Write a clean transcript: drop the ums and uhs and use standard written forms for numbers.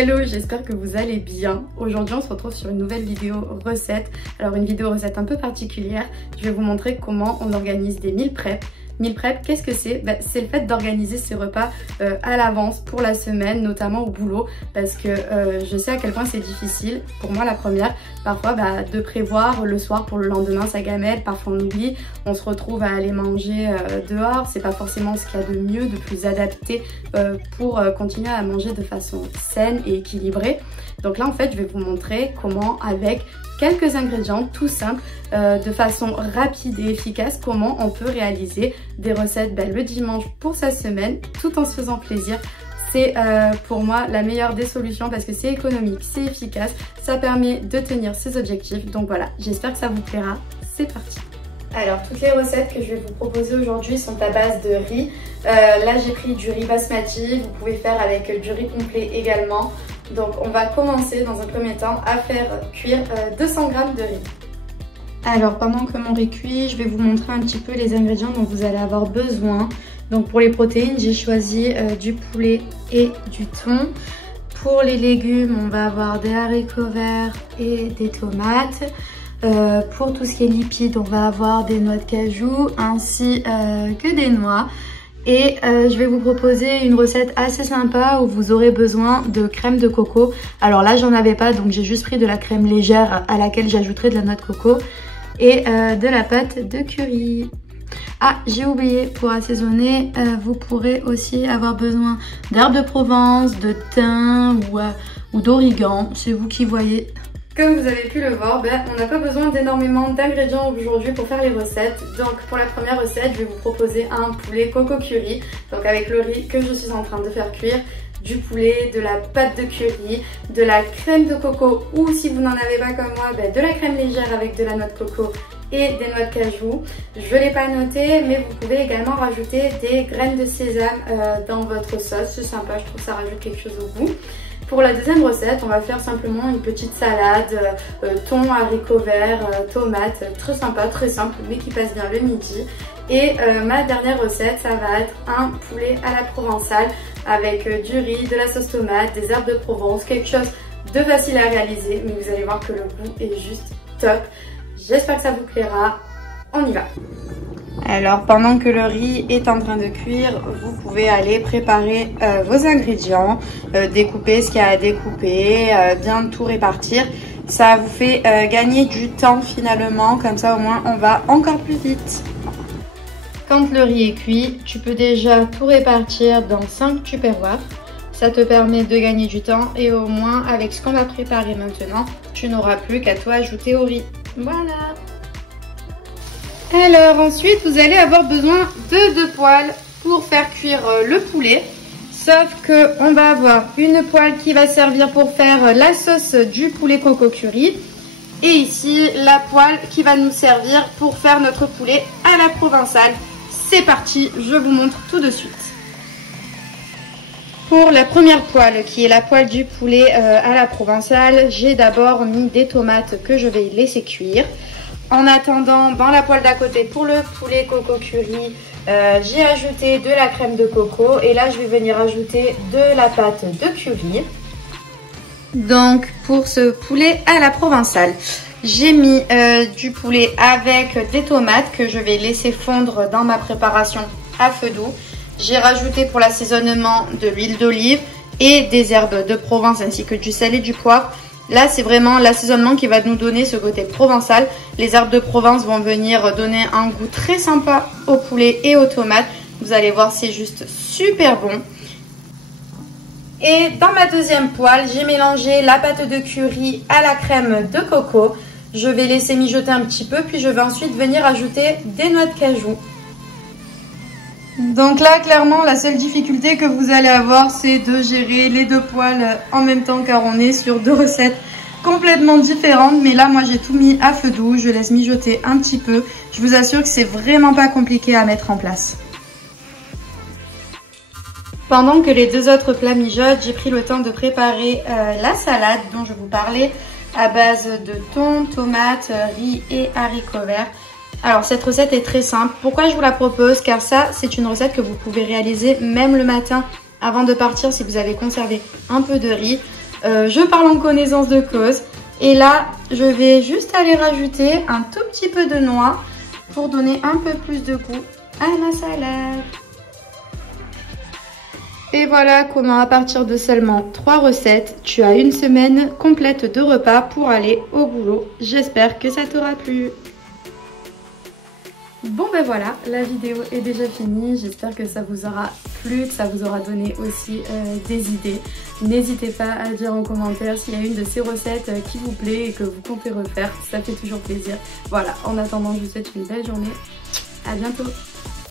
Hello, j'espère que vous allez bien. Aujourd'hui on se retrouve sur une nouvelle vidéo recette. Alors une vidéo recette un peu particulière. Je vais vous montrer comment on organise des meal prep. Meal prep, qu'est-ce que c'est? C'est le fait d'organiser ses repas à l'avance pour la semaine, notamment au boulot, parce que je sais à quel point c'est difficile, pour moi la première, parfois de prévoir le soir pour le lendemain sa gamelle, parfois on oublie, on se retrouve à aller manger dehors, c'est pas forcément ce qu'il y a de mieux, de plus adapté pour continuer à manger de façon saine et équilibrée. Donc là en fait je vais vous montrer comment avec quelques ingrédients tout simples, de façon rapide et efficace, comment on peut réaliser des recettes le dimanche pour sa semaine tout en se faisant plaisir. C'est pour moi la meilleure des solutions parce que c'est économique, c'est efficace, ça permet de tenir ses objectifs. Donc voilà, j'espère que ça vous plaira, c'est parti. Alors toutes les recettes que je vais vous proposer aujourd'hui sont à base de riz. Là j'ai pris du riz basmati, vous pouvez faire avec du riz complet également. Donc on va commencer dans un premier temps à faire cuire 200 g de riz. Alors pendant que mon riz cuit, je vais vous montrer un petit peu les ingrédients dont vous allez avoir besoin. Donc pour les protéines, j'ai choisi du poulet et du thon. Pour les légumes, on va avoir des haricots verts et des tomates. Pour tout ce qui est lipides, on va avoir des noix de cajou ainsi que des noix. Et je vais vous proposer une recette assez sympa où vous aurez besoin de crème de coco. Alors là j'en avais pas, donc j'ai juste pris de la crème légère à laquelle j'ajouterai de la noix de coco et de la pâte de curry. Ah, j'ai oublié, pour assaisonner, vous pourrez aussi avoir besoin d'herbes de Provence, de thym ou d'origan, c'est vous qui voyez. Comme vous avez pu le voir, on n'a pas besoin d'énormément d'ingrédients aujourd'hui pour faire les recettes. Donc pour la première recette, je vais vous proposer un poulet coco curry. Donc avec le riz que je suis en train de faire cuire, du poulet, de la pâte de curry, de la crème de coco ou si vous n'en avez pas comme moi, de la crème légère avec de la noix de coco et des noix de cajou. Je ne l'ai pas noté, mais vous pouvez également rajouter des graines de sésame dans votre sauce. C'est sympa, je trouve que ça rajoute quelque chose au goût. Pour la deuxième recette, on va faire simplement une petite salade, thon, haricots verts, tomates, très sympa, très simple, mais qui passe bien le midi. Et ma dernière recette, ça va être un poulet à la provençale avec du riz, de la sauce tomate, des herbes de Provence, quelque chose de facile à réaliser, mais vous allez voir que le goût est juste top. J'espère que ça vous plaira, on y va. Alors pendant que le riz est en train de cuire, vous pouvez aller préparer vos ingrédients, découper ce qu'il y a à découper, bien tout répartir. Ça vous fait gagner du temps finalement, comme ça au moins on va encore plus vite. Quand le riz est cuit, tu peux déjà tout répartir dans 5 tupperwares. Ça te permet de gagner du temps et au moins avec ce qu'on va préparer maintenant, tu n'auras plus qu'à tout ajouter au riz. Voilà. Alors ensuite vous allez avoir besoin de 2 poêles pour faire cuire le poulet. Sauf que on va avoir une poêle qui va servir pour faire la sauce du poulet coco curry. Et ici la poêle qui va nous servir pour faire notre poulet à la provençale. C'est parti, je vous montre tout de suite. Pour la première poêle qui est la poêle du poulet à la provençale, j'ai d'abord mis des tomates que je vais laisser cuire. En attendant, dans la poêle d'à côté pour le poulet coco curry, j'ai ajouté de la crème de coco et là je vais venir ajouter de la pâte de curry. Donc pour ce poulet à la provençale, j'ai mis du poulet avec des tomates que je vais laisser fondre dans ma préparation à feu doux. J'ai rajouté pour l'assaisonnement de l'huile d'olive et des herbes de Provence ainsi que du sel et du poivre. Là, c'est vraiment l'assaisonnement qui va nous donner ce côté provençal. Les herbes de Provence vont venir donner un goût très sympa au poulet et aux tomates. Vous allez voir, c'est juste super bon. Et dans ma deuxième poêle, j'ai mélangé la pâte de curry à la crème de coco. Je vais laisser mijoter un petit peu, puis je vais ensuite venir ajouter des noix de cajou. Donc là, clairement, la seule difficulté que vous allez avoir, c'est de gérer les 2 poêles en même temps, car on est sur 2 recettes complètement différentes. Mais là, moi, j'ai tout mis à feu doux. Je laisse mijoter un petit peu. Je vous assure que c'est vraiment pas compliqué à mettre en place. Pendant que les 2 autres plats mijotent, j'ai pris le temps de préparer la salade dont je vous parlais à base de thon, tomates, riz et haricots verts. Alors cette recette est très simple. Pourquoi je vous la propose? Car ça, c'est une recette que vous pouvez réaliser même le matin avant de partir si vous avez conservé un peu de riz. je parle en connaissance de cause. Et là, je vais juste aller rajouter un tout petit peu de noix pour donner un peu plus de goût à ma salade. Et voilà comment à partir de seulement 3 recettes, tu as une semaine complète de repas pour aller au boulot. J'espère que ça t'aura plu. Bon ben voilà, la vidéo est déjà finie, j'espère que ça vous aura plu, que ça vous aura donné aussi des idées. N'hésitez pas à dire en commentaire s'il y a une de ces recettes qui vous plaît et que vous comptez refaire, ça fait toujours plaisir. Voilà, en attendant je vous souhaite une belle journée, à bientôt.